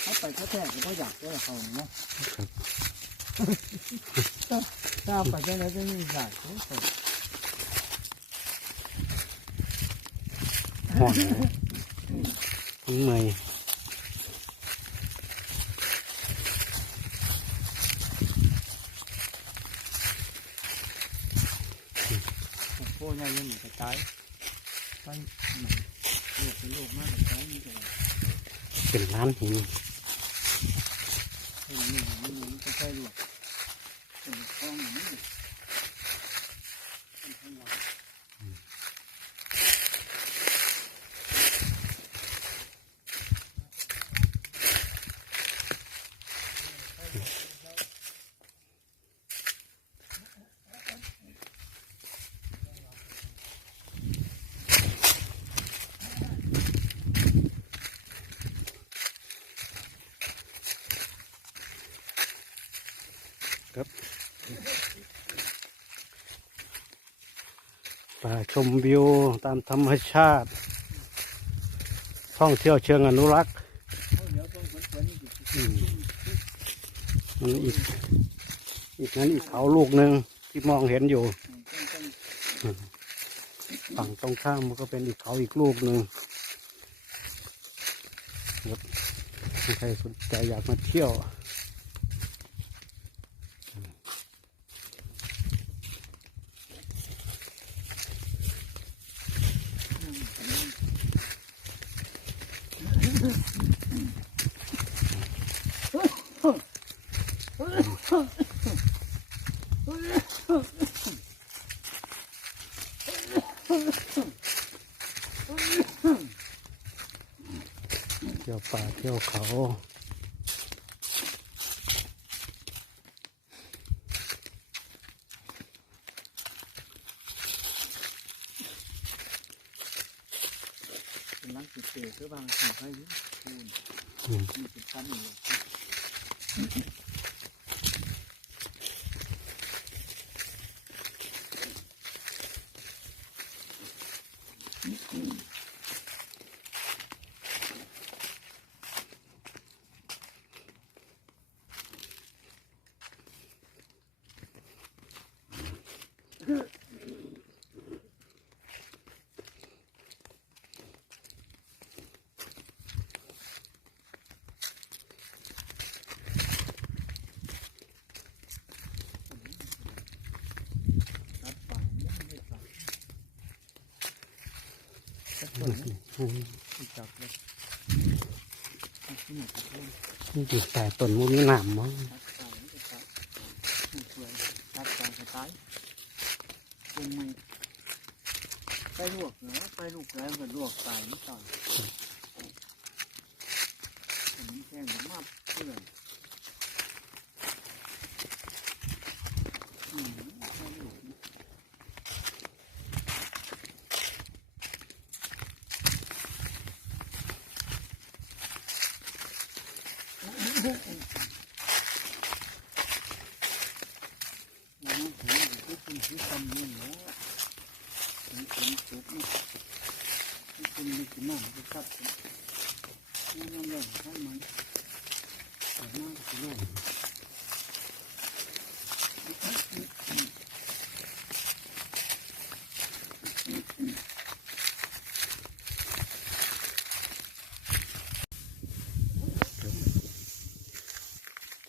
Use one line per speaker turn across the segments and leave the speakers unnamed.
เขาไปแท้ๆก็อยากได้เขาเนาะถ้าไปแค่ไหนจะมีอยากเขา
ห่อนยผมเมื่อย
โค้ยยังยังกระจายมันลูกเป็นลูกมากกระจายนี่ก็
เป็นร้านหิน
เห็นนี่มันมันก็ใช่ลูกเป็นคลองอย่างนี้เป็นข้างหลัง
ป่าชมวิวตามธรรมชาติ ท่องเที่ยวเชิงอนุรักษ์
เขาเดี๋ยวต้องฝนฝนนี่
อืมมันอีก อีกนั้นอีกเขาลูกหนึ่งที่มองเห็นอยู่ ฝั่งตรงข้ามมันก็เป็นอีกเขาอีกลูกหนึ่งใครสนใจอยากมาเที่ยว เที่ยวป่าเที่ยวเขา
เป็นร้านจุดเตะคือบางสิ่งให้ยูคูณ
อืม
มีจุดชั้นอยู่รับป่าไม่ได้ป่าสักคนที่ จับเลยนี่
อยู่แต่ต้นมุมีน้ำมั้ง
ตัดป่าไม่ได้ป่าสวยตัดป่ากระต่า ยปรุงไม่ไปลวกเหรอไปลูกแล้วก็ลวกตายไม่ตายอันนี้แค่งมาเพื่อนอืมไปลูก น้ำแข็งอยู่ที่คุณ ที่ทำนี่เนาะน้ำแข็งสุกนี่ที่คุณมีกี่มั่งก็คัดกันนี่น้ำแรงให้มันแต่น้ำก็ลง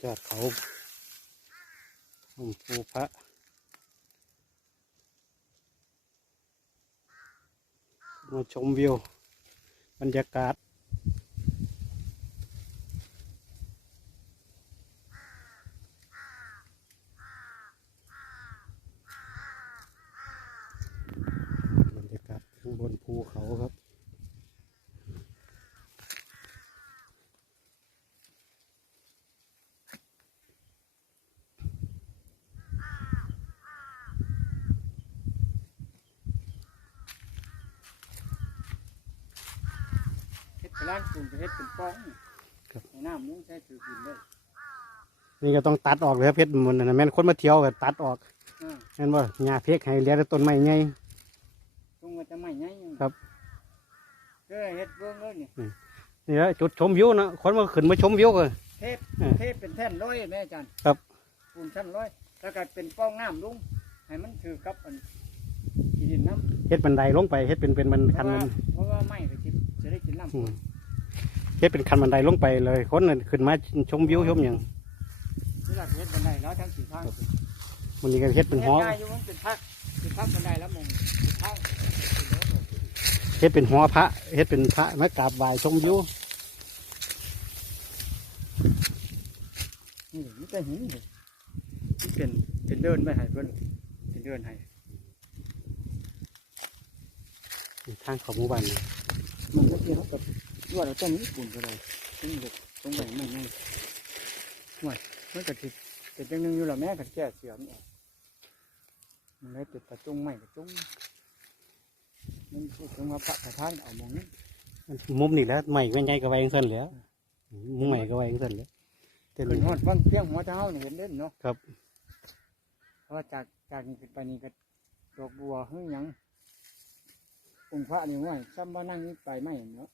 จากเขาชมภูพระ มาชมวิว บรรยากาศ บรรยากาศข้างบนภูเขาครับ
เฮ็ดกระ ล้างปูนไปเฮ็ดเป็นป้อง
ครับ
ในน้ำมุ้งใช้ถือกินเลย
นี่ก็ต้องตัดออกเลยครับเพชรมันนะแม่นคนมาเที่ยวก็ตัดออก
อ่า
แม่นว่าหญ้าเพกให้เหลือแต่ต้นไม้ไง
งว่าจะไม่ไง
ครับ
เออเฮ็ดเบิ่งเลยนี่
นี่แหละจุดชมวิวนะคนมาขึ้นมาชมวิวกัน
เทป
เออ
เทปเป็นแท่นร้อยแม่อาจารย์
ครับ
ปูนชั้นร้อยแล้วก็เป็นป้องน้ำลุงให้มันถือกับอันที่ดินน้ำ
เฮ็ดบันไดลงไปเฮ็ดเป็นเป็นบัน
เพ
คัน
ราะ
มั
ว่านเพราะว่าไม่ก็สิจะได้กินน้ำ
อืมเฮ็ดเป็นคันบันไดลงไปเลยคนน่ะขึ้นมาชมวิวชมหยัง
ที่หลักเฮ็ดบันไดแล้วทั้งสี่ทาง
วันนี้ก็เฮ็ดเป็นหอ
ฮ็ดง่ายอยู่มันเป็นพักเป็นพักบันไดแล้วมองเป็นทางเป็นรถ
เฮ็ดเป็นหอพระเฮ็ดเป็นพระมากราบไหว้ชมวิว
นี่มันจะหินเลยที่เป็นเป็นเดินไม่ให้เพิ่นเป็นเดินให้
นี่ทางเข้าหมู่บ้านนี่
มันก็เกี่ยวกับ ว่าเราต้นนี้ปุ่นก็ได้ต้นเด็กตรงไหนไม่ไงห่วยมันก็ติดติดจังนึงอยู่และแม่ก็แก้เสียมนออกมันเลยติดตะจุงไม่กระจุงมันพูดถึงว่าพระประธานเอาหมองนี้
มุมนี่แหล้วใหม่ก็ใหญ่ก็ไว้จังซั่นแหล้วมุมใหม่ก็ไว้จังซั่นแหล้วแต่
ขึ้
นี่
นฮอดฟังเพียงหัวเท้านี่เห็นเด่นเนาะ
ครับ
เพราะว่าจากจากนี้ขึ้นไปนี่ก็ดอกบัวเฮ้ยหยังองค์พระนี่ว่าซ้ำบ้านั่งนี่ไปไม่เนาะ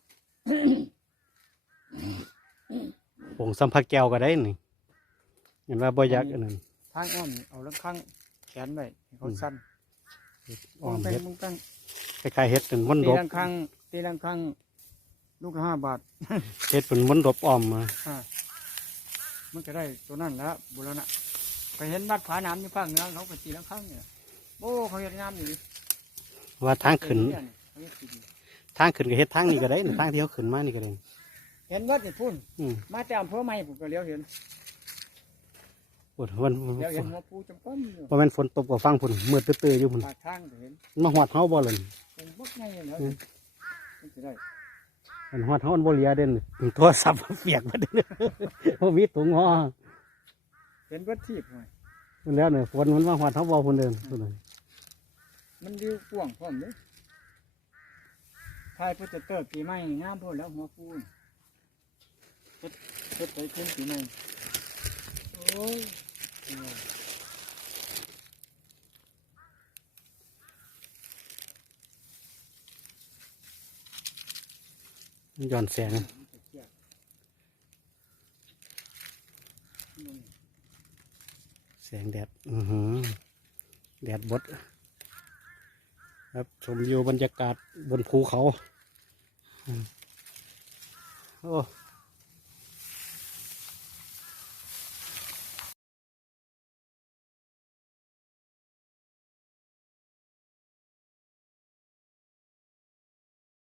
ผงสัมผัสแก้วก็ได้นี่เห็นว่าบ่อยากอันนั้น
ทางอ้อมนี่เอาลังข้างแขนไว้ให้เขาสั้น
อ้อม
มึง
เฮ็ด
มึงตั้ง
คล้ายๆเฮ็ดเป็นมนต์
ตี
ดบ
ลังข้างตีลังข้างลูกละห้าบาท
เฮ็ดเป็นมนต์ดบอ้อมมา
อ่ามันก็ได้ตัวนั้นแล้วบุรณะไปเห็นวัดผาน้ำอยู่ภาคเหนือเขาก็ตีลังข้างเนี่ยโอ้เขาเห็นงามอยู่ดิ
ว่าทางขึ้น
เยเขาเฮ็ดดี
ทางขึ้นก็เฮ็ดทางนี้ก็ได้นี่ทางที่เขาขึ้นมานี่ก็ได้
เห็นวัดนี่พุ่น
อืม
มาแต่อำเภอใหม่ผมก็เลี้ยวเห็น
ปวดวัน
เลี้ยวเห็นหัวปูจำป้อมอยู่
ว่ามันฝนตกก็ฟังพุ่นมืดตื้อๆอยู่พุ่น
ปากทางก็เห็น
มาฮอดเฮาบ่ล่ะนี่
เป็นบุกไงเนาะ
อืม
มันจะได้
มันฮอดเฮามันบ่เหลียเด่นโทรศัพท์เปียกบ่เด่นบ่มีถุงห่อ
เป็นวัดทีบหน่อย
มันแล้วเนี่ยฝนมันมาฮอดเฮาบ่พุ่นเดินพุ่นน่ะ
มันดิวกว้างพร้อมเล ยทายพุทธเตอร์ปีใหม่งามพุ่นแล้วหัวปูนเฮ็ดเฮ็ดไปขึ้นปีใหม่โอ้ย
ย้อนแสงแสงแดดอือหือแดดบด ครับชมวิวบรรยากาศบนภูเขาโอ้